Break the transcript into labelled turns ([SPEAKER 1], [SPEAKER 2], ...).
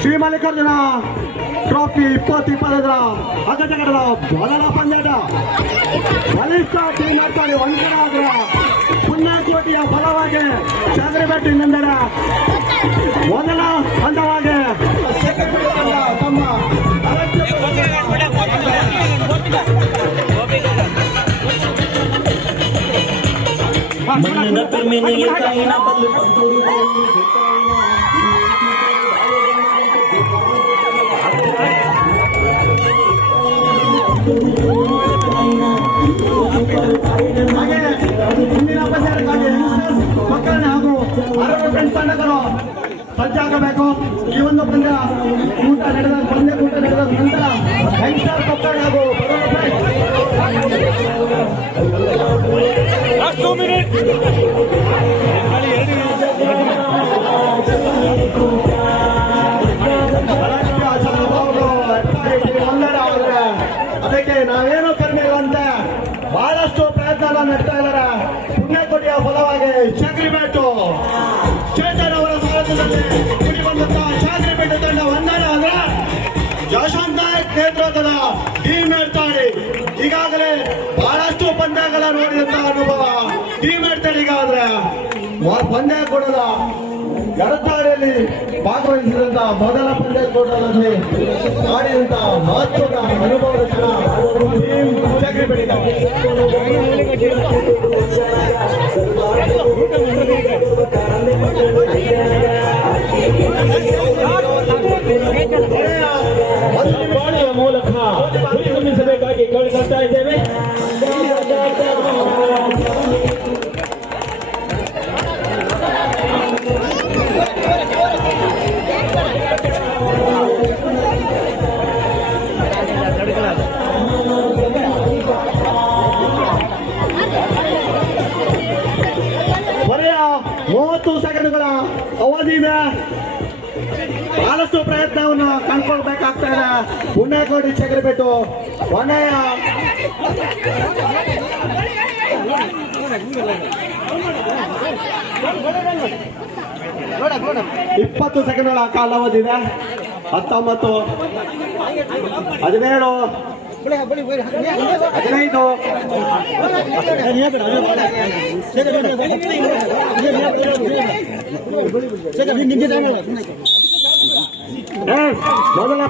[SPEAKER 1] Shri Mallikarjuna trophy ಇಪ್ಪತ್ತು ಇಪ್ಪತ್ತೈದರ ಅಗಟಗಡದ ಮೊದಲ ಪಂದ್ಯದ ಬಲಿಷ್ಠ ಟೀಮ್ ಮಾಡ್ತಾರೆ ಒಂದರ ಆದ್ರ ಪುಣ್ಯಕೋಟಿಯ ಫಲವಾಗಿ ಚಂದ್ರಬೆಟ್ಟಿ ನಿಂದಡ ಮೊದಲ
[SPEAKER 2] ಮಣ್ಣದ ಕಮ್ಮಿನಿಗೆ ಕಾಯಿನ ಬಲ್ಲು
[SPEAKER 1] ಮಕ್ಕಳನ್ನ ಹಾಗೂ ಆರೋಗ್ಯ ಸಜ್ಜಾಗಬೇಕು ಈ ಒಂದು ಪಂದ್ಯ ಊಟ ನಡೆದ ಪಂದ್ಯ ಅದಕ್ಕೆ ನಾವೇನು ಕಡಿಮೆ ಅಂತ ಬಹಳಷ್ಟು ಪ್ರಯತ್ನ ನಡ್ತಾ ಇದ್ದಾರೆ. ಪುಣ್ಯಕೋಟಿಯ ಫಲವಾಗಿ ಚಕ್ರಿಬೇಟು ಚೇತನ್ ಅವರ ಸಾರಥ್ಯದಲ್ಲಿ ಕುಡಿ ಬಂದಂತಹ ಚಕ್ರಿಬೇಟು ತಂಡ ಒಂದೆಡೆ ಅಂದ್ರೆ ಯಶವಂತ್ ನಾಯಕ್ ನೇತೃತ್ವದ ಟೀಮ್ ಹೇಳ್ತಾರೆ ಈಗಾಗಲೇ ಬಹಳಷ್ಟು ಪಂದ್ಯಗಳ ನೋಡಿದಂತಹ ಟೀಮ್ ಈಗ ಆದ್ರೆ? ಪಂದ್ಯ ಕೊಡದ ಎಡತಾಡಿಯಲ್ಲಿ ಭಾಗವಹಿಸಿದಂತ ಮೊದಲ ಪಂದ್ಯ ಕೊಡಲಲ್ಲಿ ಆಡಿದಂತ ಮಹತ್ವದ ಅನುಭವದ ಜನ. ಟೀಮ್ ಚಕ್ರಿ ಬೆಳೀತಾರೆ. ಮೂವತ್ತು ಸೆಕೆಂಡ್ಗಳ ಅವಧಿ ಇದೆ. ಬಹಳಷ್ಟು ಪ್ರಯತ್ನವನ್ನು ಕಂಡ್ಕೊಳ್ಬೇಕಾಗ್ತಾ ಇದೆ. ಪುಣ್ಯಕೋಟಿ ಚಕ್ರಿ ಬಿಟ್ಟು ಕೊನೆಯ ಇಪ್ಪತ್ತು ಸೆಕೆಂಡ್ಗಳ ಕಾಲಾವಧಿ ಇದೆ. ಹತ್ತೊಂಬತ್ತು. ಹದಿನೇಳು. ಹದಿನೈದು ಎಸ್, ಮೊದಲ